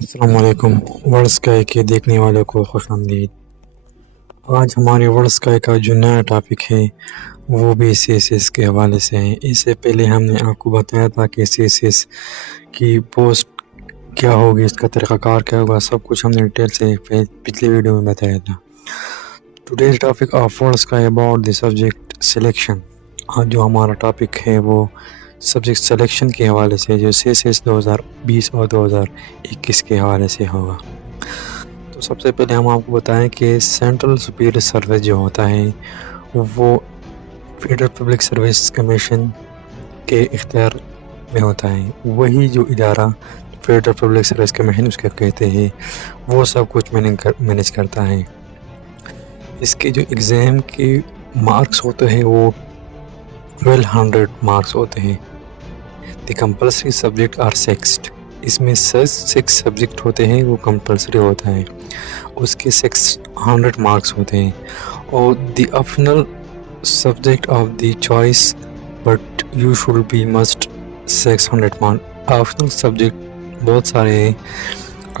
अस्सलाम वालेकुम। World sky के देखने वालों को खुशामदीद। आज हमारे वर्ल्ड स्काई का जो नया टॉपिक है वो भी CSS के हवाले से है। इससे पहले हमने आपको बताया था कि CSS की पोस्ट क्या होगी, इसका तरीक़ाकार क्या होगा, सब कुछ हमने डिटेल से पिछले वीडियो में बताया था। Today's topic of world sky about the subject selection. आज जो हमारा टॉपिक है वो सब्जेक्ट सिलेक्शन के हवाले से, जो CSS 2020 और 2021 के हवाले से होगा। तो सबसे पहले हम आपको बताएं कि सेंट्रल सुपीरियर सर्विस जो होता है वो फेडरल पब्लिक सर्विस कमीशन के इख्तियार में होता है। वही जो इदारा फेडरल पब्लिक सर्विस कमीशन उसके कहते हैं, वो सब कुछ मैनेज करता है। इसके जो एग्ज़ाम के मार्क्स होते हैं वो 1200 मार्क्स होते हैं। The compulsory subject are 6। इसमें 6 सब्जेक्ट होते हैं, वो कंपल्सरी होता है, उसके 600 मार्क्स होते हैं। और the optional subject of the choice but you should be must 600 marks. Optional subject बहुत सारे हैं।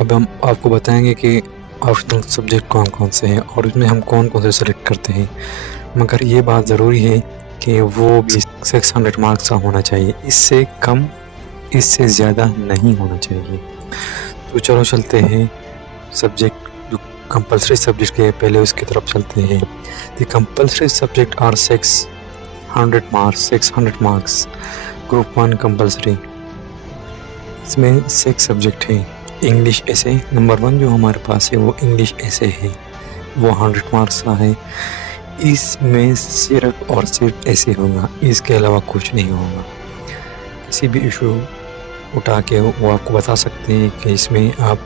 अब हम आपको बताएंगे कि ऑप्शनल सब्जेक्ट कौन कौन से हैं और उसमें हम कौन कौन से सेलेक्ट करते हैं, मगर ये बात ज़रूरी है कि वो भी 600 मार्क्स का होना चाहिए, इससे कम इससे ज़्यादा नहीं होना चाहिए। तो चलो चलते हैं सब्जेक्ट जो कंपल्सरी सब्जेक्ट के पहले उसकी तरफ चलते हैं। The compulsory subject are 600 marks. Group 1 compulsory, इसमें 6 सब्जेक्ट हैं। इंग्लिश ऐसे नंबर 1 जो हमारे पास है वो इंग्लिश ऐसे है, वो 100 मार्क्स का है। इसमें सिर्फ और सिर्फ ऐसे होगा, इसके अलावा कुछ नहीं होगा। किसी भी इशू उठा के वो आपको बता सकते हैं कि इसमें आप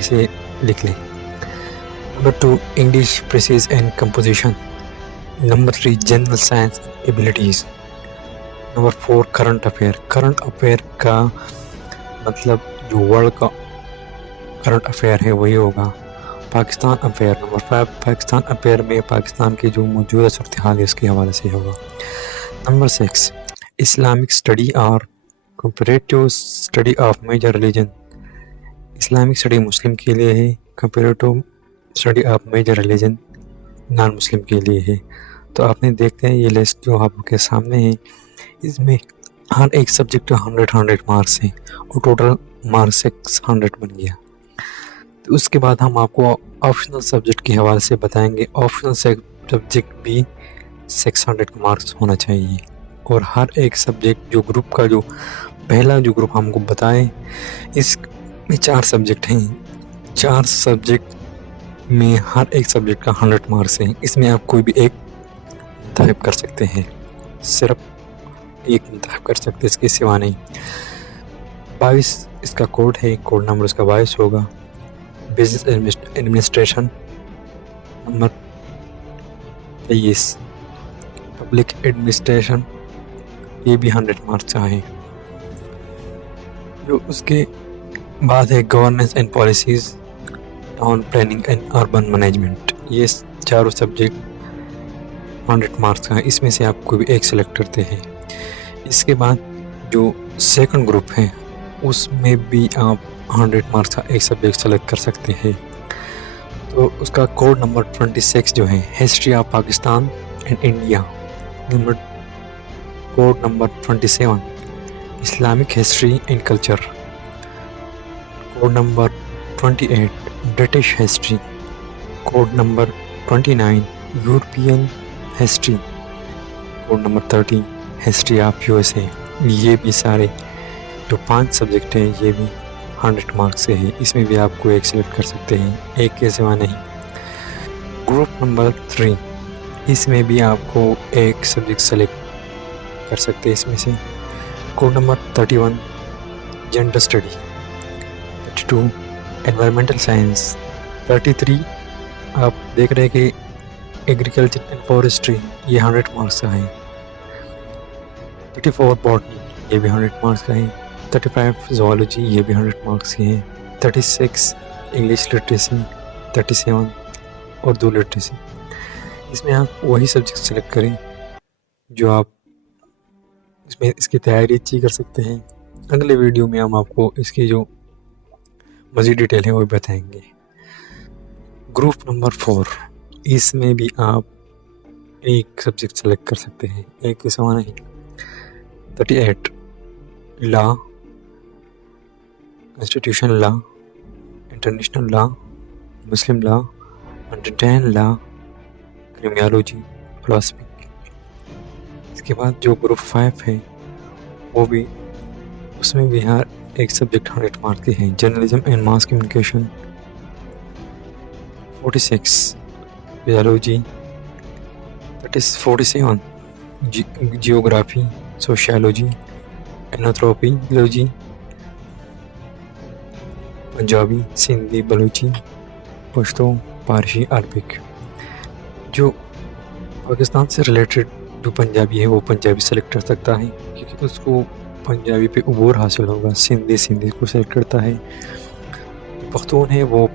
इसे लिख लें। Number 2 English precious and composition. Number 3 general science abilities. Number 4 current affair का मतलब जो वर्ल्ड का करंट अफेयर है वही होगा। Pakistan affair. Number 5 Pakistan affair में पाकिस्तान की जो मौजूदा सूरत हाल है उसके हवाले से होगा। नंबर 6 इस्लामिक स्टडी और comparative study of major religion. Islamic study Muslim के लिए है, comparative study of major religion non Muslim के लिए है। तो आपने देखते हैं ये लिस्ट जो आपके सामने है, इसमें हर एक सब्जेक्ट 100 मार्क्स हैं और टोटल मार्क्स 600 बन गया। तो उसके बाद हम आपको ऑप्शनल सब्जेक्ट के हवाले से बताएंगे। ऑप्शनल सब्जेक्ट भी 600 मार्क्स होना चाहिए और हर एक सब्जेक्ट जो ग्रुप का जो पहला जो ग्रुप हमको बताएं, इसमें 4 सब्जेक्ट हैं। 4 सब्जेक्ट में हर एक सब्जेक्ट का 100 मार्क्स हैं। इसमें आप कोई भी एक इंतखाब कर सकते हैं, सिर्फ एक इंतखाब कर सकते हैं, इसके सिवा नहीं। 22 इसका कोड है, कोड नंबर इसका 22 होगा। Business administration number 23। Public administration ये भी 100 मार्क्स का है। जो उसके बाद है governance and policies, town planning and urban management. ये चारों सब्जेक्ट 100 मार्क्स का है, इसमें से आप कोई भी एक सेलेक्ट करते हैं। इसके बाद जो सेकंड ग्रुप है उसमें भी आप 100 मार्क्स का एक सब्जेक्ट सेलेक्ट कर सकते हैं। तो उसका कोड नंबर 26 जो है history of Pakistan and India. Number code number 27 Islamic history and culture. Code number 28 British history. Code number 29 European history. Code number 30 history of USA। ये भी सारे जो 5 सब्जेक्ट हैं ये भी 100 मार्क्स से है, इसमें भी आपको एक सेलेक्ट कर सकते हैं, एक के सिवा नहीं। ग्रुप नंबर 3, इसमें भी आपको एक सब्जेक्ट सेलेक्ट कर सकते हैं इसमें से। Code number 31 gender study. 32 environmental science. 33 आप देख रहे हैं कि एग्रीकल्चर एंड फॉरेस्ट्री, ये 100 मार्क्स का है। 34 बॉटनी, ये भी 100 मार्क्स का है। 35 ज़ूलॉजी, ये भी 100 मार्क्स की है। 36 इंग्लिश लिटरेसी। 37 उर्दू लिटरेसी। इसमें आप वही सब्जेक्ट सेलेक्ट करें जो आप इसमें इसकी तैयारी अच्छी कर सकते हैं। अगले वीडियो में हम आपको इसकी जो मज़ीद डिटेल है वो बताएंगे। ग्रुप नंबर 4, इसमें भी आप एक सब्जेक्ट सेलेक्ट कर सकते हैं, एक ही समान नहीं। 38 law, constitution law, international law, मुस्लिम लॉ, 110 लॉ, क्रिमिनोलॉजी, फिलॉसफी। इसके बाद जो ग्रुप 5 है वो भी, उसमें भी हर एक सब्जेक्ट 100 मार्क्स के हैं। Journalism and mass communication 46, biology 47, geography, sociology, anthropology, Punjabi, Sindhi, Balochi, Pashto, Parsi, Arabic. जो पाकिस्तान से रिलेटेड जो पंजाबी है वो पंजाबी सेलेक्ट कर सकता है क्योंकि उसको पंजाबी पे अबूर हासिल होगा। सिंधी को सेलेक्ट करता है। पख्तून है वो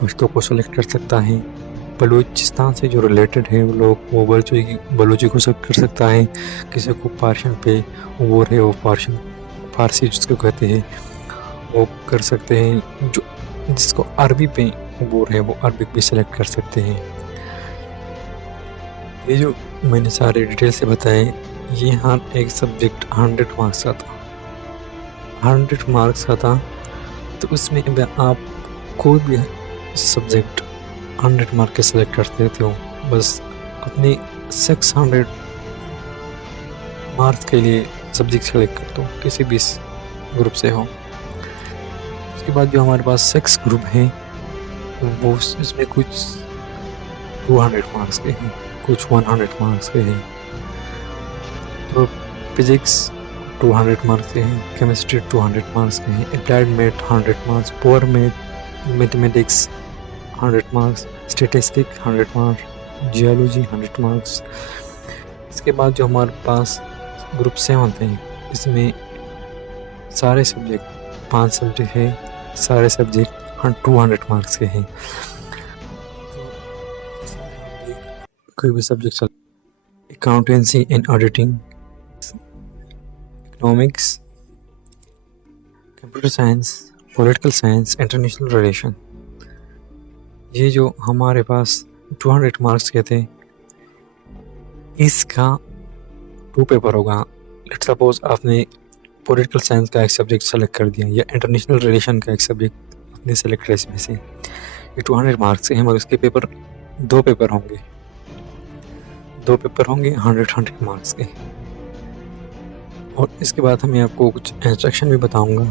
पश्तो को सेलेक्ट कर सकता है। बलूचिस्तान से जो रिलेटेड है वो लोग वो बलूची को सेलेक्ट कर सकता है। किसी को पार्शियन पे अबूर है वो फारसी जिसको कहते हैं वो कर सकते हैं। जो जिसको अरबी पे अबूर है वो अरबिक भी सेलेक्ट कर सकते हैं। ये जो मैंने सारे डिटेल से बताए, ये हर एक सब्जेक्ट 100 मार्क्स का था। 100 मार्क्स का था, तो उसमें आप कोई भी सब्जेक्ट 100 मार्क्स के सेलेक्ट करते थे हो। बस अपनी 600 मार्क्स के लिए सब्जेक्ट सेलेक्ट कर दो, किसी भी ग्रुप से हो। उसके बाद जो हमारे पास 6 ग्रुप हैं वो इसमें कुछ 200 मार्क्स के हैं, कुछ 100 मार्क्स के हैं। तो फिजिक्स 200 मार्क्स के हैं, केमिस्ट्री 200 मार्क्स के हैं, applied math 100 marks, poor mathematics 100 marks, statistics 100 marks, geology 100 marks. इसके बाद जो हमारे पास ग्रुप 7 है, इसमें सारे सब्जेक्ट 5 सब्जेक्ट है, सारे सब्जेक्ट 200 मार्क्स के हैं। कोई भी subject, accountancy and auditing, economics, computer science, political science, international relation, ये जो हमारे पास 200 मार्क्स के थे, इसका 2 पेपर होगा। लेट्स सपोज आपने पॉलिटिकल साइंस का एक सब्जेक्ट सेलेक्ट कर दिया या इंटरनेशनल रिलेशन का एक सब्जेक्ट आपने सेलेक्ट किया, इसमें से ये 200 मार्क्स के हैं, मगर इसके पेपर 2 पेपर होंगे, 2 पेपर होंगे 100 मार्क्स के। और इसके बाद मैं आपको कुछ इंस्ट्रक्शन भी बताऊंगा।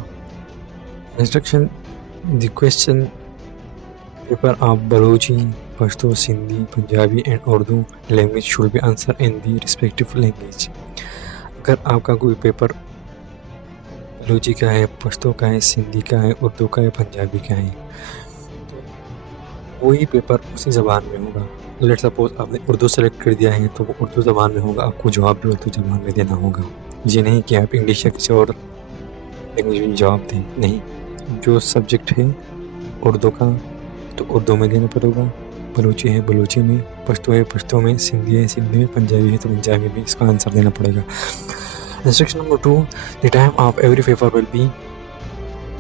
Instruction, the question paper of Balochi, Pashto, Sindhi, Punjabi and Urdu language should be answer in the respective language. अगर आपका कोई पेपर बलूची का है, पश्तो का है, सिंधी का है, उर्दू का है, पंजाबी का है, तो वही पेपर उसी ज़बान में होगा। लेट्स सपोज आपने उर्दू सेलेक्ट कर दिया है तो वो उर्दू ज़बान में होगा, आपको जवाब भी उर्दू ज़बान में देना होगा। ये नहीं कि आप इंग्लिश या किसी और लैंग्वेज में जवाब दें, नहीं। जो सब्जेक्ट है उर्दू का तो उर्दू में देना पड़ेगा, बलूची है बलूची में, पश्तो है पश्तो में, सिंधी है सिंधी में, पंजाबी है तो पंजाबी में इसका आंसर देना पड़ेगा। Instruction number 2, the time of every paper will be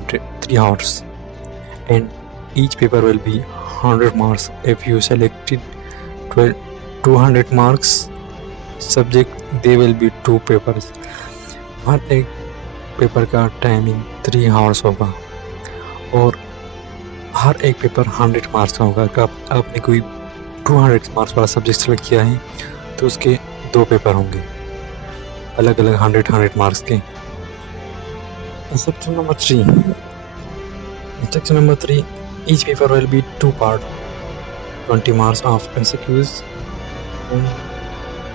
3 hours and each paper will be 100 marks. If you selected 200 marks subject, there will be 2 papers. हर एक पेपर का टाइमिंग 3 hours होगा और हर एक पेपर 100 मार्क्स का होगा। अगर आपने कोई 200 मार्क्स वाला सब्जेक्ट सेलेक्ट किया है तो उसके 2 पेपर होंगे अलग अलग 100 मार्क्स के। Instruction number 3, each paper will be 2 part, 20 marks of MCQs and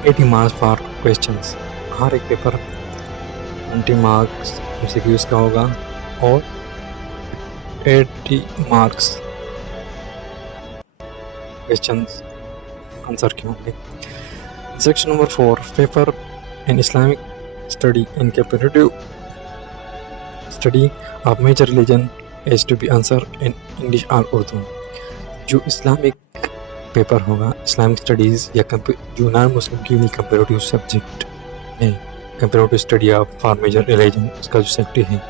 80 marks for questions. हर एक पेपर 20 मार्क्स MCQs का होगा और 80 मार्क्स क्वेश्चंस आंसर के होंगे। Section number 4, paper in Islamic study and comparative study of major religion is to be answer in English or Urdu। जो Islamic paper होगा, Islamic studies या जो नॉन मुस्लिम के लिए कंपेरेटिव सब्जेक्ट है, comparative study of for major religion, उसका जो subject है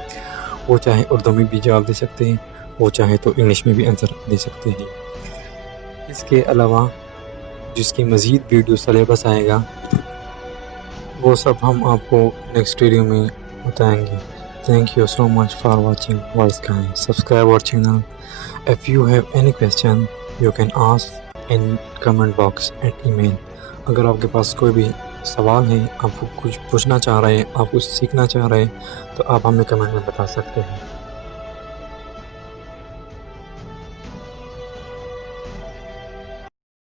वो चाहे उर्दू में भी जवाब दे सकते हैं, वो चाहे तो इंग्लिश में भी आंसर दे सकते हैं। इसके अलावा जिसकी मज़ीद वीडियो सिलेबस आएगा वो सब हम आपको नेक्स्ट वीडियो में बताएंगे। Thank you so much for watching World Sky. Subscribe our channel. If you have any question, you can ask in comment box and email. अगर आपके पास कोई भी सवाल है, आप कुछ पूछना चाह रहे हैं, आप कुछ सीखना चाह रहे हैं, तो आप हमें कमेंट में बता सकते हैं।